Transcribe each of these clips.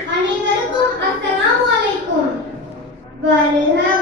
அனைவருக்கும் அஸ்ஸலாமு அலைக்கும். வருக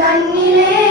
കണ്ണിലെ